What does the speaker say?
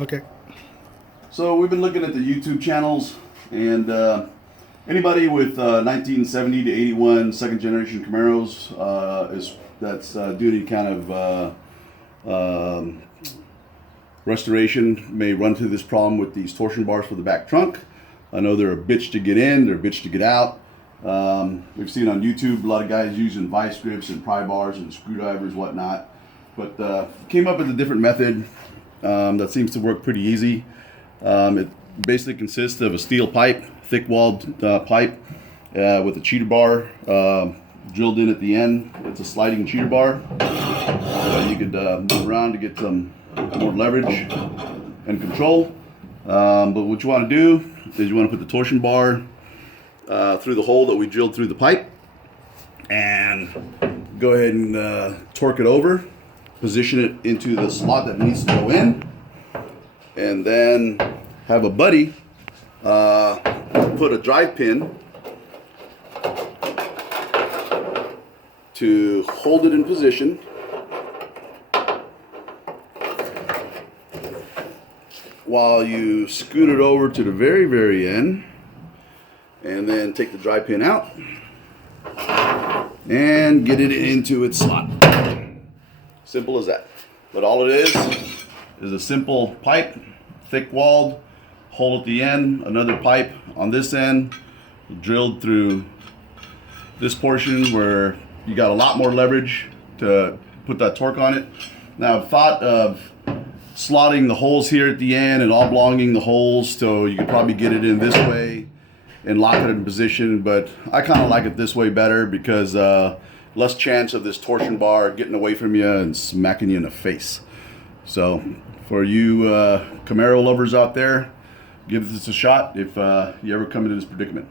Okay. So we've been looking at the YouTube channels, and anybody with 1970 to 81 second generation Camaros that's doing any kind of restoration may run into this problem with these torsion bars for the back trunk. I know they're a bitch to get in, they're a bitch to get out. We've seen on YouTube a lot of guys using vice grips and pry bars and screwdrivers, whatnot. But came up with a different method that seems to work pretty easy. It basically consists of a steel pipe, thick-walled pipe with a cheater bar drilled in at the end. It's a sliding cheater bar. You could move around to get some more leverage and control. But what you want to do is you want to put the torsion bar through the hole that we drilled through the pipe, and go ahead and torque it over, position it into the slot that needs to go in, and then have a buddy put a drive pin to hold it in position while you scoot it over to the very end, and then take the drive pin out and get it into its slot. Simple as that. But all it is a simple pipe, thick-walled, hole at the end, another pipe on this end, drilled through this portion where you got a lot more leverage to put that torque on it. Now I've thought of slotting the holes here at the end and oblonging the holes so you could probably get it in this way and lock it in position, but I kind of like it this way better because less chance of this torsion bar getting away from you and smacking you in the face. So for you Camaro lovers out there, give this a shot if you ever come into this predicament.